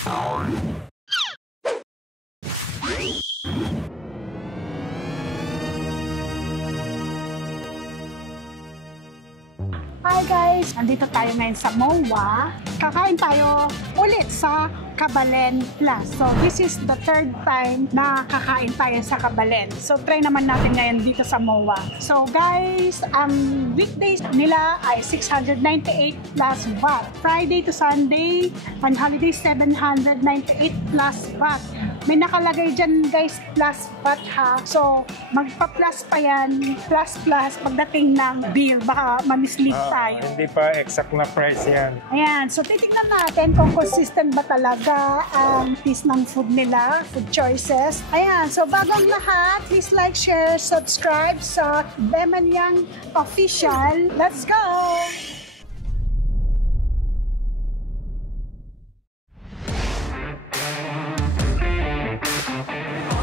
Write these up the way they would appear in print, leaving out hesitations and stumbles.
Hi guys! Nandito tayo ngayon sa MOA. Kakain tayo ulit sa Kabalen Plus. So this is the third time na kakain tayo sa Kabalen. So try naman natin ngayon dito sa MOA. So guys, ang weekdays nila ay 698 plus VAT. Friday to Sunday, and holiday 798 plus VAT. May nakalagay dyan guys, plus VAT ha. So magpa-plus pa yan, plus pagdating ng bill. Baka ma-mislead tayo. Hindi pa exact na price yan. Ayan, so titignan natin kung consistent ba talaga ang piece ng food nila, food choices. Ayan, so bagong lahat, please like, share, subscribe sa Bemanyang Official. Let's go!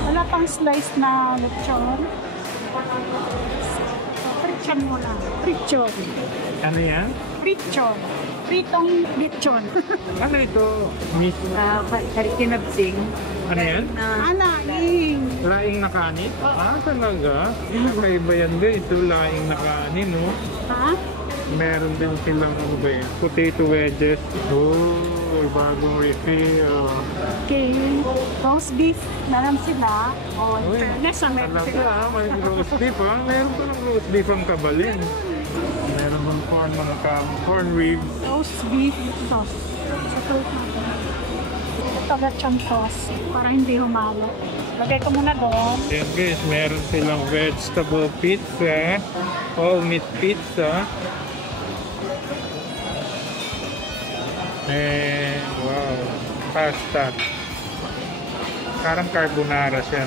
Wala pang slice na lechon. Pritson mo lang. Pritson. Ano yan? Pritson. Pritong lechon. Ano ito? Miss? Kinabsing. Ano yan? Laing. Laing na kanin? Talaga? Kakaiba yan guys. Ito laing na kanin, no? Ha? Meron din silang potato wedges. Oh, bagong refill. Okay. Roast beef. Meron sila. O, fairness na meron Talaga, sila. may roast beef ha? Meron pa ng roast beef ang Kabalen. Meron ng corn ribs. Roast beef sauce. Sa toast natin. Ito lechon sauce. Para hindi humalo. Lagay ko muna doon. Ayan guys, meron silang vegetable pizza. All meat pizza. Wow. Pasta. Parang carbonara siya.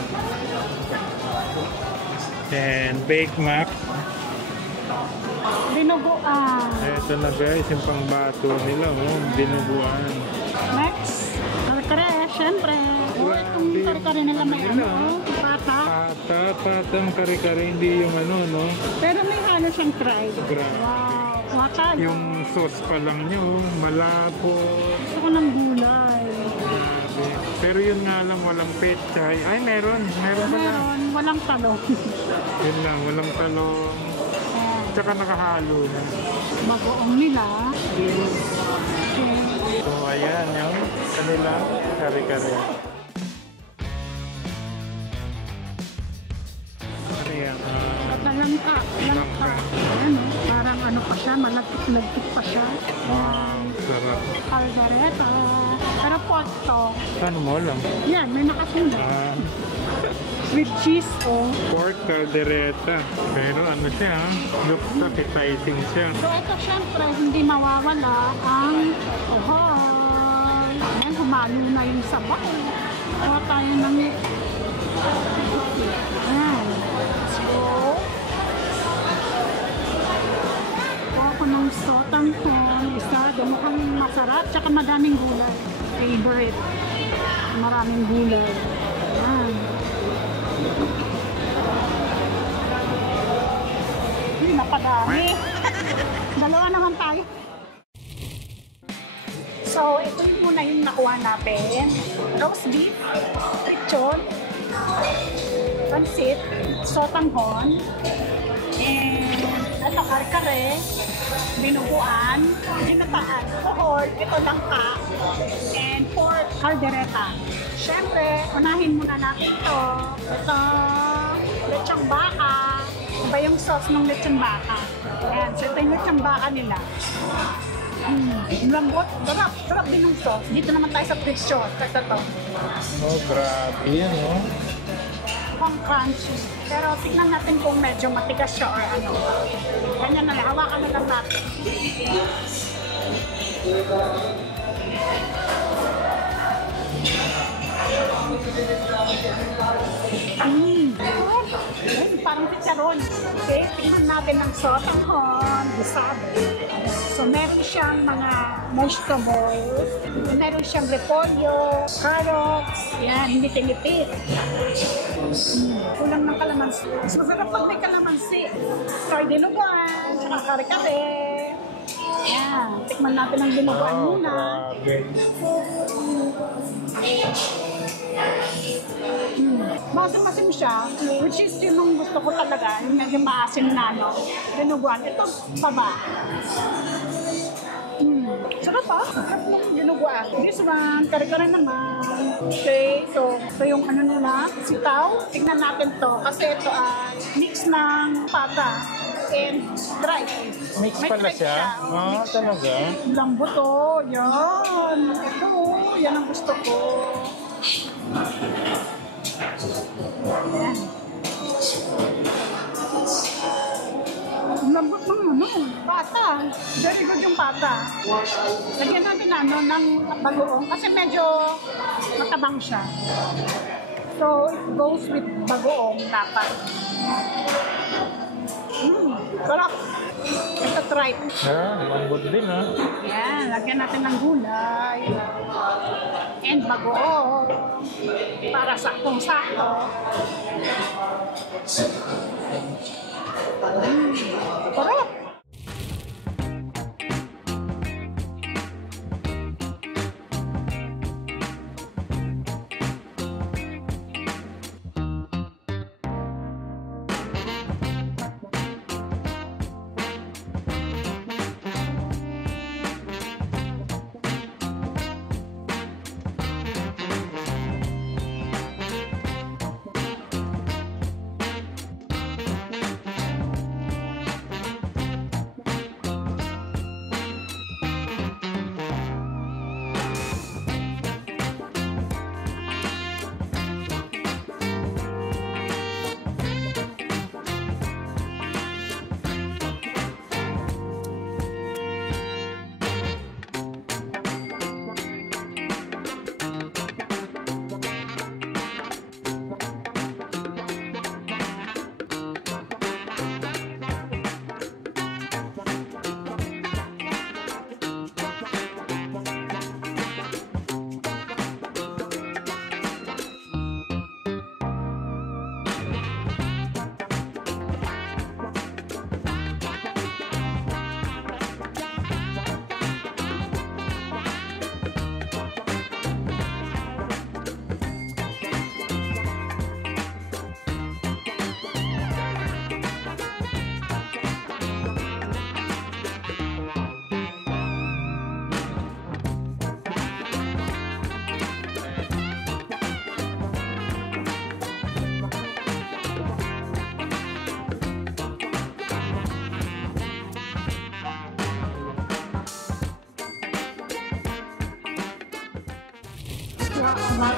And baked mac. Dinuguan. Ito na guys, yung pangbato nila. Dinuguan. Next. Kare-kare, syempre. Itong kare-kare nila may pata. Patang kare-kare, hindi yung no? Pero may halo siyang fried. Grabe. Wow. Wakal. Yung sauce pa lang nyo, malapot. Gusto ko ng gulay. Grabe. Pero yun nga lang, walang pechay. Ay, meron. Meron pala. Meron. Walang talong. Yun lang, walang talong. Tsaka nakahalo na. Bagoong nila. So, ayan yung kanilang kare-kare. Ano yan? Langka. Ayan, parang ano pa siya, malagkit pa siya. Sarap. Caldereta. Pero po ito. Ano mo lang? Yan, may nakasulat. With cheese o. Pork caldereta. Pero ano siya, looks appetizing siya. So ito syempre, hindi mawawala ang ohol. Ayan, humalo na yung sabaw. Kuha tayo ng... Ayan. Let's go. Kuha ko ng sotang con. Isa, mukhang masarap. Tsaka madaming gulay. Favorite. Maraming gulay. Ayan. Hindi, napadami. Dalawa naman tayo. So, ito yung muna yung nakuha natin. Roast beef, lechon, pansit, sotanghon, and ano, kare-kare, binuguan, ginataan, pohol, ito langka, and pork caldereta. Siyempre, unahin muna natin ito. Ito, lechong baka. Iba yung sauce ng lechong baka. Ayan, so ito yung lechong baka nila. Lambot, sarap. Sarap din yung sauce. Dito naman tayo sa presyo. Ito to. Oh, grabe yan, no? Mukhang crunchy. Pero tignan natin kung medyo matigas siya or ano. Ganyan na lang. Hawakan na lang natin. Parang chicharon. Okay, tingnan natin ang sotanghon, gisado. So, meron siyang mga vegetables, meron siyang repolyo, carrots, yan, nipit-nipit. Kulang ng kalamansi. Mas masarap pag may kalamansi. Sardinugan, tsaka kare-kare. Yan. Tikman natin ang dinuguan muna. Grabe. Masim-masim siya, which is yung gusto ko talaga, yung medyo maasim na, no? Dinuguan. Ito, baba. Sarap ah. Sarap ng dinuguan. This one, kare-kare naman. Okay, so yung ano nila, sitaw. Tignan natin to. Kasi ito ay mix ng pata and dry. Mix pala siya? Ah, talaga? Lambot oh. Yan. Ito oh. Yan ang gusto ko. Yan. Ang lambot ng ano, pata. Very good yung pata. Lagyan natin ng bagoong kasi medyo matabang siya. So, it goes with bagoong dapat. Sarap. Ito try. Lambot din ha. Yan, lagyan natin ng gulay. And bagoong. Para saktong-sakto. Sarap.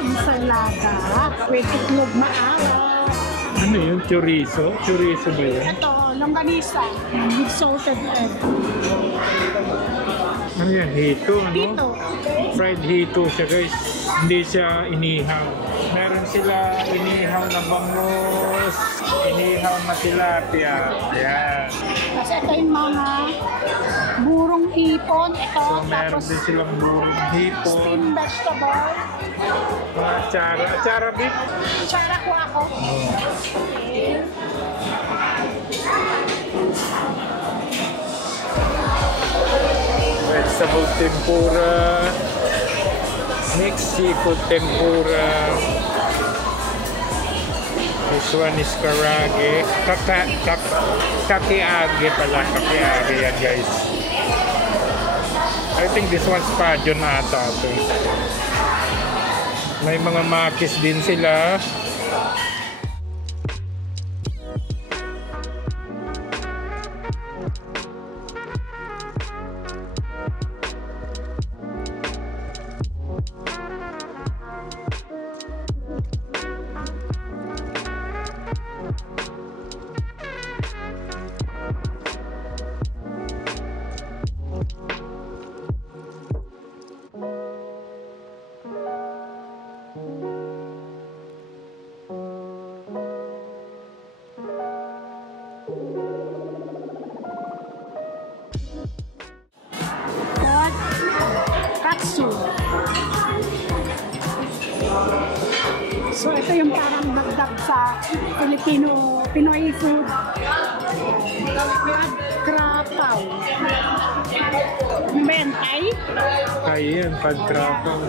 Ensalada with itlog maaraw. Ano yun? Chorizo? Chorizo ba yun? Ito, longganisa with salted egg. Ano yan? Hito, no? Dito, Fried hito siya guys. Hindi siya inihaw. Meron sila inihaw na bangus, inihaw na tilapia. Ayan. kasi ito yung mga burong hipon. Ito, So meron tapos din silang burong hipon, steamed vegetable. mga atsara. Atsara beef? Tsara ko ako. Vegetable tempura, mixed seafood tempura. This one is karage. Kakiage pala. Kakiage yan guys. I think this one's pajon ata ito. May mga makis din sila. Katsu. So ito yung parang dagdag sa Pinoy food. Krapaw. Ano ba yan? Thai? Kaya yan, pagtrapang.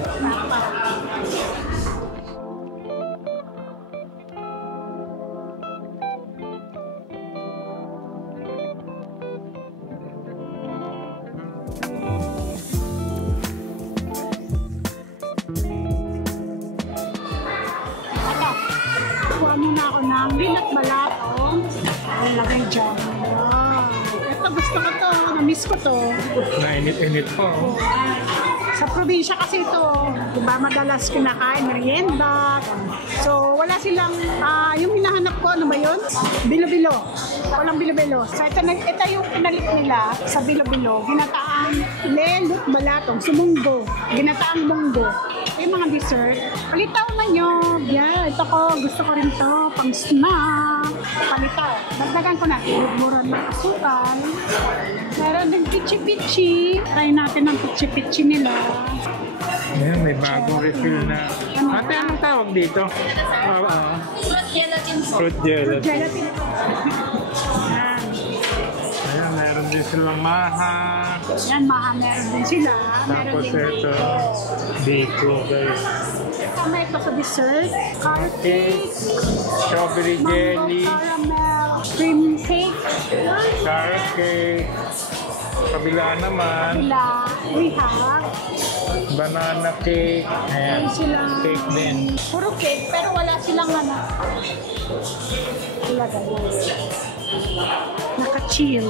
Kuha muna ako ng binat balatong. Ay, lagay dyan. Wow. Ito, gusto ko to. Na-miss ko to. Nainit-init pa. Oh. Sa probinsya kasi ito, diba, madalas kinakain, merienda. So, wala silang, yung hinahanap ko, ano ba yun? Bilo-bilo. Walang bilo-bilo. So, ito yung pinalit nila sa bilo-bilo. Ginataang lelot balatong, sumunggo. Ginataang munggo. Yung mga dessert. Palitaw na nyo. Yeah, ito ko. Gusto ko rin to. Pang snack. Palitaw. Dagdagan ko na. Mura ng asukal. Meron din pichi-pichi. Try natin ang pichi-pichi nila. Ayan, may bagong refill na. Ate, anong tawag dito? Fruit gelatin po. Fruit gelatin. Gelatin. Yan. Ayan, meron din silang maha. Yan, meron din sila. Meron Tapos din ito, dito. biko guys. Tama ito sa dessert. Carrot Cake, cake. strawberry Mango jelly, caramel. Cream cake. carrot cake. Kabila naman, Sila. We have. banana cake. Ayan, Meron silang cake din. puro cake, pero wala silang ano. Ilagay. Naka-chill.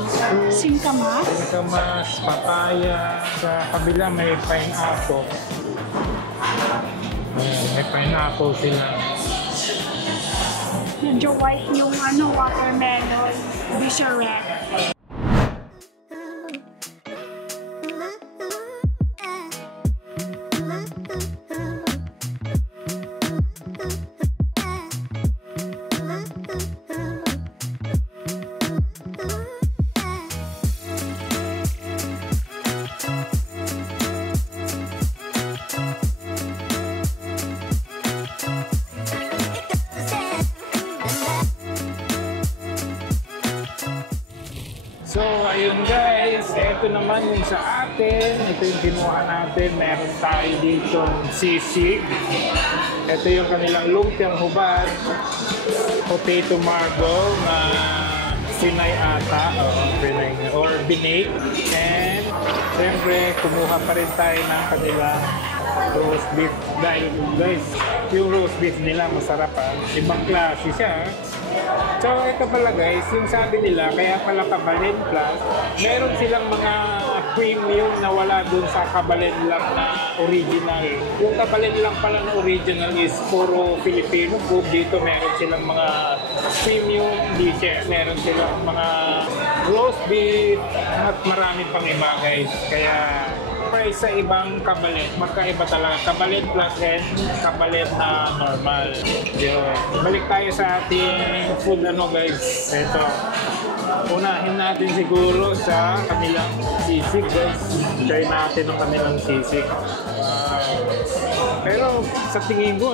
Singkamas. Singkamas, papaya. Sa kabila may pineapple. Ayan, may pineapple sila. Medyo white yung ano, watermelon. Hindi siya red. So, ayun guys, ito naman yung sa atin. Ito yung kinuha natin. Meron tayo dito sisig. Ito yung kanilang lumpiang hubad. Potato marble na Pinay ata. Pinay or binake. And, siyempre, kumuha pa rin tayo ng kanilang roast beef. Dahil guys, yung roast beef nila masarap ha. Ibang klase siya. So, ito pala guys, yung sabi nila, kaya pala Kabalen Plus, meron silang mga premium na wala dun sa Kabalen lang na original. Yung Kabalen lang pala na original is puro Filipino food. Dito meron silang mga premium dishes, meron silang mga roast beef, at marami pang iba guys. Kaya, sa ibang Kabalen, magkaiba talaga. Kabalen Plus and Kabalen na normal. Yun. Balik tayo sa ating food guys. Ito. Unahin natin siguro sa kanilang sisig guys. Try natin ang kanilang sisig. Pero sa tingin ko,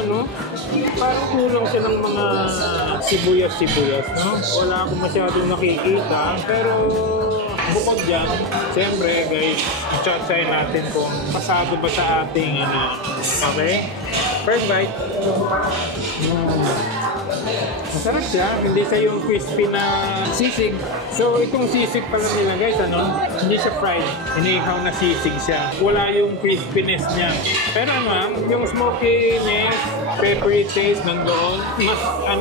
parang kulang siya ng mga sibuyas-sibuyas, Wala akong masyadong nakikita. Pero bukod dyan, siyempre guys, i-try natin kung pasado ba sa ating Okay? First bite. Masarap siya, hindi siya yung crispy na sisig. So itong sisig pala nila guys, hindi siya fried. Inihaw na sisig siya. Wala yung crispiness niya. Pero yung smokiness, peppery taste nandoon, mas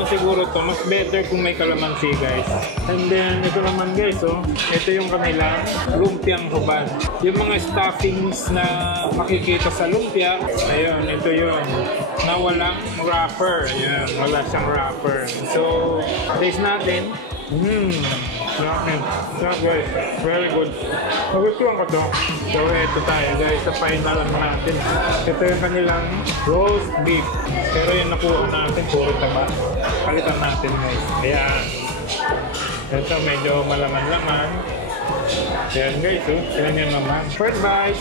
siguro to, mas better kung may kalamansi guys. And then ito naman guys, ito yung kanilang lumpiang hubad. Yung mga stuffings na makikita sa lumpia, ayun, ito yun. Na walang wrapper. Ayan, wala siyang wrapper. So, taste natin. Sarap guys. Very good. Nagustuhan ko to. So, ito tayo guys. Sa final natin. Ito yung kanilang roast beef. Pero yung nakuha natin, puro taba. Palitan natin guys. Ayan. Ito medyo malaman-laman. Yan guys, oh. Yan yung naman. First bite.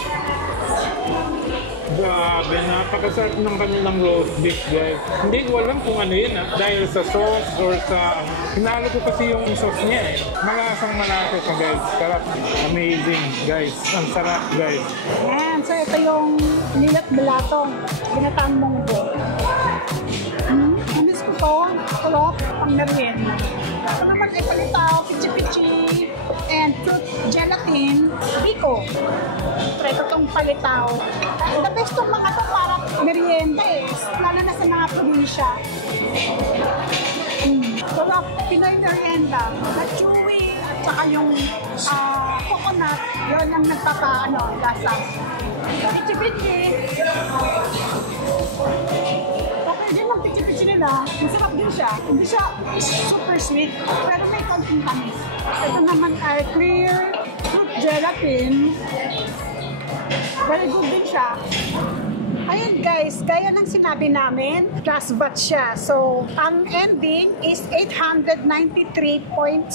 Grabe, napakasarap ng kanilang roast beef, guys. Hindi ko alam kung ano yun, dahil sa sauce or sa... Hinalo ko kasi yung sauce niya, eh. Malasang malasa siya, guys. Sarap. Amazing, guys. Ang sarap, guys. Ayan, so ito yung lilat balatong, ginataang munggo. Miss ko to, kulok, pang merienda. Ito naman ay palitaw, pichi-pichi, and fruit gelatin, biko. Try ko itong palitaw. The best itong mga to para merienda eh, lalo na sa mga probinsya. Kulok, Pinoy merienda, na chewy, at saka yung coconut, yun ang nagpapa, lasa. Pichi-pichi. Okay din ang pichi-pichi nila. Masarap din siya. Hindi siya super sweet, pero may konting tamis. Ito naman ay clear fruit gelatin. Very good din siya. Ayun guys, gaya ng sinabi namin, plus VAT siya. So, ang ending is 893.76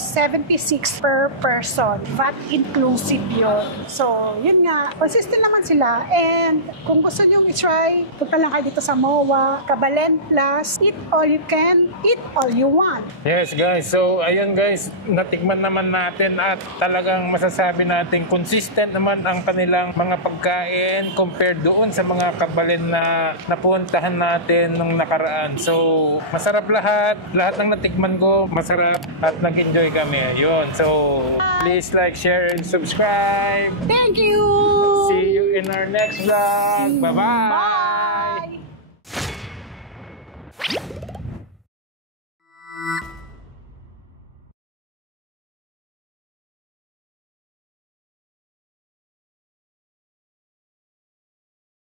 per person. VAT inclusive yun. So, yun nga, consistent naman sila. And kung gusto nyo i-try, punta lang kayo dito sa MOA, Kabalen Plus, eat all you can, eat all you want. Yes guys, so ayun guys, natikman naman natin at talagang masasabi natin consistent naman ang kanilang mga pagkain compared doon sa mga Kabalen na napuntahan natin nung nakaraan. So, masarap lahat ng natikman ko, masarap at nag-enjoy kami. Yun, so please like, share, and subscribe. Thank you! See you in our next vlog. Bye-bye! Bye!